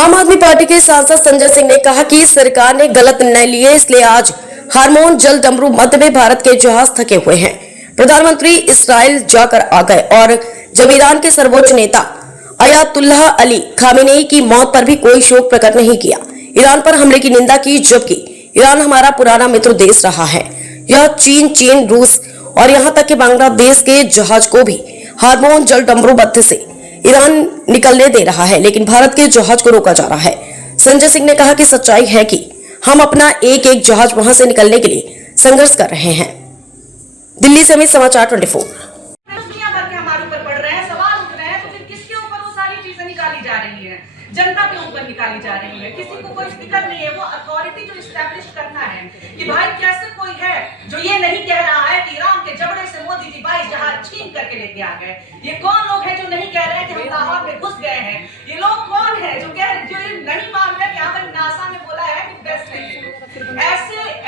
आम आदमी पार्टी के सांसद संजय सिंह ने कहा कि सरकार ने गलत निर्णय लिए, इसलिए आज हार्मोन जल डमरू मध्य में भारत के जहाज थके हुए हैं। प्रधानमंत्री इस्राइल जाकर आ गए और जब ईरान के सर्वोच्च नेता अयातुल्लाह अली खामेनेई की मौत पर भी कोई शोक प्रकट नहीं किया। ईरान पर हमले की निंदा की, जबकि ईरान हमारा पुराना मित्र देश रहा है। यह चीन, रूस और यहाँ तक कि बांग्लादेश के जहाज को भी हार्मोन जल डमरू मध्य से ईरान निकलने दे रहा है, लेकिन भारत के जहाज को रोका जा रहा है। संजय सिंह ने कहा कि सच्चाई है कि हम अपना एक एक जहाज वहां से निकलने के लिए संघर्ष कर रहे हैं। दिल्ली से अमित समाचार 24। जनता के ऊपर निकाली जा रही है। किसी को कोई फिक्र नहीं है। वो अथॉरिटी जो इस्टेब्लिश करना है कि भाई कैसे कोई है जो ये नहीं कह रहा है कि ईरान के जबड़े से मोदी जी 22 जहाज छीन करके लेके आ गए। ये कौन लोग हैं जो नहीं कह रहे हैं कि हम लाहौर में घुस गए हैं? ये लोग कौन है जो ये नहीं मान रहे कि हमें नासा ने बोला है कि बेस्ट नहीं।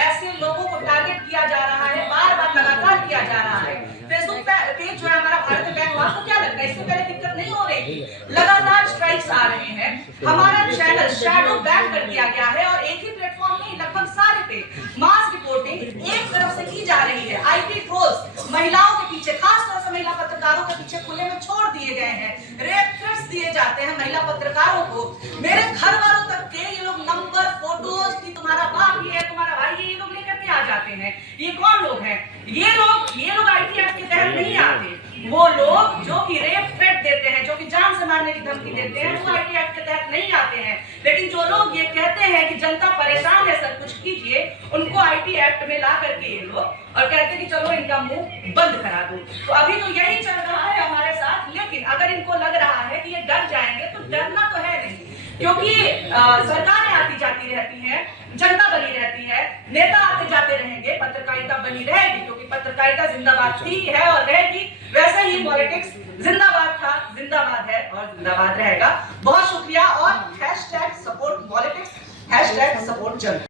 ऐसे लोगों को टारगेट किया जा रहा है, बार-बार लगातार किया जा रहा है। फेसबुक पेज जो है हमारा भारतीय बैंक, आपको क्या लगता है इससे पहले दिक्कत नहीं हो रही? लगातार स्ट्राइक्स आ रहे हैं। हमारा चैनल शैडो बैन कर दिया गया है और एक ही प्लेटफॉर्म नहीं, लगभग सारे पे मास रिपोर्टिंग एक तरफ से की जा रही है। आईटी ट्रोल्स महिलाओं के पीछे, खासतौर से महिला पत्रकारों के पीछे खुले में छोड़ दिए गए हैं। रेप थ्रेट्स दिए जाते हैं महिला पत्रकारों को। मेरे घर वालों तक के ये लोग नंबर, फोटोज की तुम्हारा बाप ये है, तुम्हारा भाई ये लोग लेकर के आ जाते हैं। ये कौन लोग हैं? ये लोग आईटी एक्ट के तहत नहीं आते। वो लोग जो कि रेप थ्रेट देते हैं, जो कि जान से मारने की धमकी देते हैं, वो आईटी एक्ट के तहत नहीं आते हैं। लेकिन जो लोग ये कहते हैं कि जनता परेशान है सर कुछ कीजिए, उनको आईटी एक्ट में ला करके ये लोग और कहते हैं कि चलो इनका मुंह बंद करा दो। तो अभी तो यही चल रहा है हमारे साथ। लेकिन अगर इनको लग रहा है कि ये डर जाएंगे, तो डरना तो है नहीं, क्योंकि सरकारें आती जाती रहती हैं, जनता बनी रहती है, नेता आते जाते रहेंगे, पत्रकारिता बनी रहेगी, क्योंकि पत्रकारिता जिंदाबाद थी, है और रहेगी। वैसे ही पॉलिटिक्स जिंदाबाद था, जिंदाबाद है और जिंदाबाद रहेगा। बहुत शुक्रिया। और #सपोर्ट पॉलिटिक्स, #सपोर्ट जनता।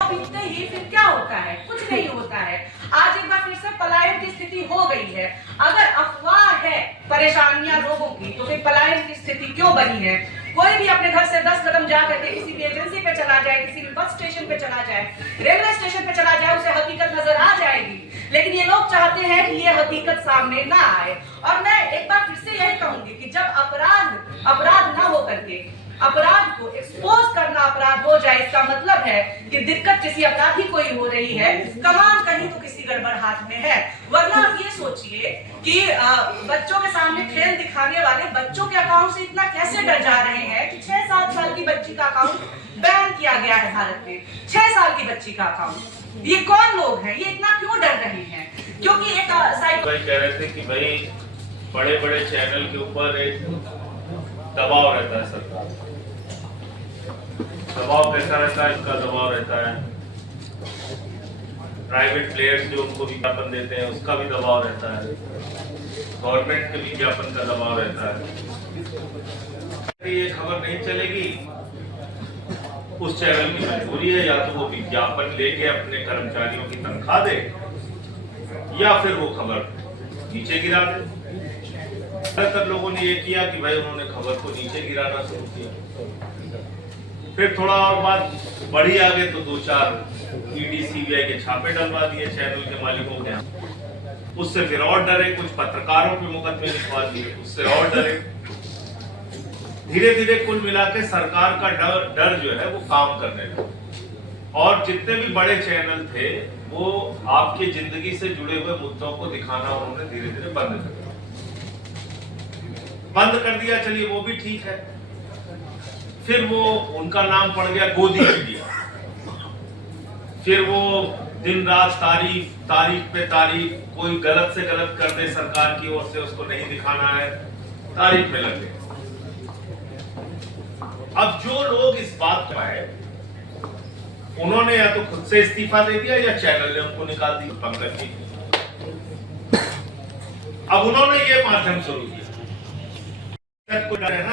बीतते ही फिर क्या होता है? कुछ नहीं होता है। आज एक बार फिर से पलायन की स्थिति हो गई है। अगर अफवाह है परेशानियां लोगों की, तो फिर पलायन की स्थिति क्यों बनी है? कोई भी अपने घर से 10 कदम जा करके किसी भी एजेंसी पे चला जाए, किसी भी बस स्टेशन पे चला जाए, रेलवे स्टेशन पे चला जाए, उसे हकीकत नजर आ जाएगी। लेकिन ये लोग चाहते हैं कि ये हकीकत सामने ना आए। और मैं एक बार फिर से यही कहूंगी कि जब अपराध ना हो करके अपराध को एक्सपोज करना अपराध हो जाए, इसका मतलब है कि दिक्कत किसी अपराधी को ही हो रही है, कमान कहीं तो किसी गड़बड़ हाथ में है। वरना आप ये सोचिए कि बच्चों के सामने खेल दिखाने वाले बच्चों के अकाउंट से इतना कैसे डर जा रहे हैं कि 6-7 साल की बच्ची का अकाउंट बैन किया गया है भारत में। 6 साल की बच्ची का अकाउंट। ये कौन लोग हैं? ये इतना क्यों डर रहे हैं? क्योंकि एक भाई कह रहे थे कि भाई बड़े चैनल के ऊपर एक दबाव रहता है। सरकार दबाव कैसा रहता है? इसका दबाव रहता है प्राइवेट प्लेयर्स जो उनको विज्ञापन देते हैं, उसका भी दबाव रहता है। गवर्नमेंट के विज्ञापन का दबाव रहता है। ये खबर नहीं चलेगी, उस चैनल की मजबूरी है, या तो वो विज्ञापन लेके अपने कर्मचारियों की तनख्वाह दे, या फिर वो खबर नीचे गिरा दे। ज्यादातर लोगों ने ये किया कि भाई उन्होंने खबर को नीचे गिराना शुरू किया। फिर थोड़ा और बात बढ़ी आगे तो 2-4 ईडी सीबीआई के छापे डलवा दिए चैनल के मालिकों के यहाँ। उससे फिर और डरे, कुछ पत्रकारों पे मुकदमे लिखवा दिए, उससे और डरे। धीरे धीरे कुल मिला के सरकार का डर जो है वो काम करने लगा। और जितने भी बड़े चैनल थे वो आपकी जिंदगी से जुड़े हुए मुद्दों को दिखाना उन्होंने धीरे धीरे बंद कर दिया। चलिए वो भी ठीक है। फिर वो उनका नाम पड़ गया गोदी मीडिया। फिर वो दिन रात तारीफ पे तारीफ, कोई गलत से गलत कर दे सरकार की ओर से, उसको नहीं दिखाना है, तारीफ में लग गए। अब जो लोग इस बात पर आए, उन्होंने या तो खुद से इस्तीफा दे दिया या चैनल ने उनको निकाल दी पंकज जी। अब उन्होंने ये माध्यम शुरू किया,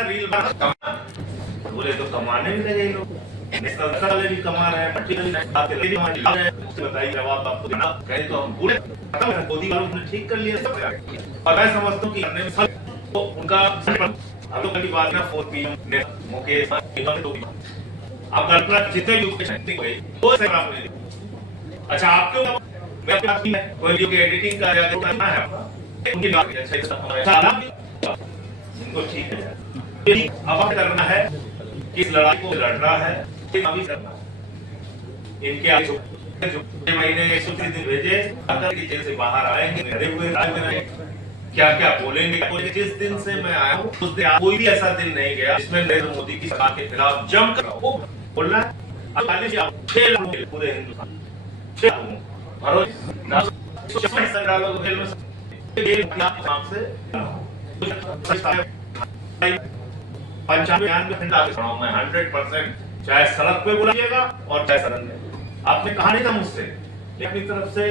रील बोले तो कमाने भी लगे लोग, भी कमा रहे हैं, बताइए जवाब आपको देना। कहे तो हम पूरे मोदी वालों ने ठीक कर लिया। और मैं समझता हूँ कि उनका बात ना 4 PM मुकेश इन्होंने तो आप कल्पना जितने भी हुए वो से आपने दी। अच्छा आपके मैं आपके पास है कोई वीडियो की एडिटिंग का या करना है उनकी बात अच्छा इनको ठीक है अब हमें करना है कि इस लड़ाई को लड़ना है अभी करना है इनके आगे महीने 130 दिन भेजे अगर जेल से बाहर आएंगे डरे हुए क्या क्या बोलेंगे जिस दिन से मैं आया हूँ उस दिन कोई भी ऐसा दिन नहीं गया जिसमें नरेंद्र मोदी की सरकार के खिलाफ जमकर बोलना है पूरे हिंदुस्तान मैं 100% चाहे सड़क पे बुलाइएगा और चाहे सदन में आपने कहा नहीं था मुझसे अपनी तरफ से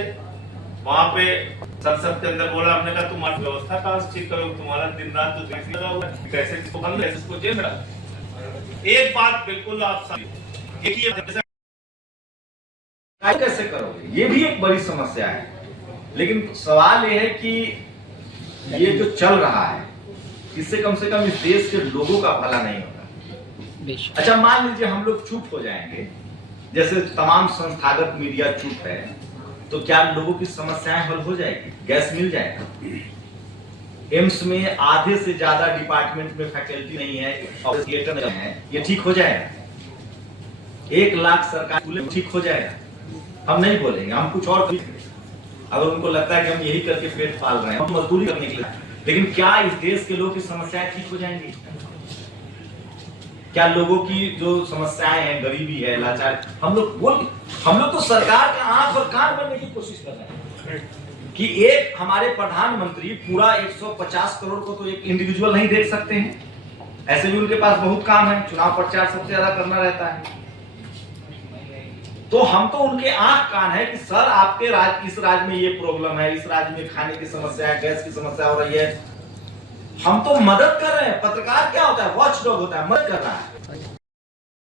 वहां पे संसद के अंदर बोला हमने कहा तुम्हारी व्यवस्था कहाँ ठीक करो तुम्हारा दिन रात तो देख लगा हुआ कैसे इसको बंद कैसे इसको जेल में डाल एक बात बिल्कुल आप कैसे करोगे ये भी एक बड़ी समस्या है लेकिन सवाल ये है कि ये जो चल रहा है इससे कम से कम इस देश के लोगों का भला नहीं होगा। अच्छा मान लीजिए हम लोग चुप हो जाएंगे जैसे तमाम संस्थागत मीडिया चुप है तो क्या लोगों की समस्याएं हल हो जाएगी गैस मिल जाएगा एम्स में आधे से ज्यादा डिपार्टमेंट में फैकल्टी नहीं है ऑपरेटर नहीं है ये ठीक हो जाएगा 1 लाख सरकार ठीक हो जाएगा हम नहीं बोलेंगे हम कुछ और अगर उनको लगता है कि हम यही करके पेट पाल रहे हैं हम मजदूरी करने के लिए लेकिन क्या इस देश के लोगों की समस्याएं ठीक हो जाएंगी क्या लोगों की जो समस्याएं हैं गरीबी है लाचार हम लोग तो सरकार का आंख और कान बनने की कोशिश कर रहे हैं कि एक हमारे प्रधानमंत्री पूरा 150 करोड़ को तो एक इंडिविजुअल नहीं देख सकते हैं ऐसे भी उनके पास बहुत काम है चुनाव प्रचार सबसे ज्यादा करना रहता है तो हम तो उनके आंख कान है कि सर आपके इस राज्य में ये प्रॉब्लम है इस राज्य में खाने की समस्या है गैस की समस्या हो रही है हम तो मदद कर रहे हैं पत्रकार क्या होता है वॉच डॉग होता है मदद कर रहा है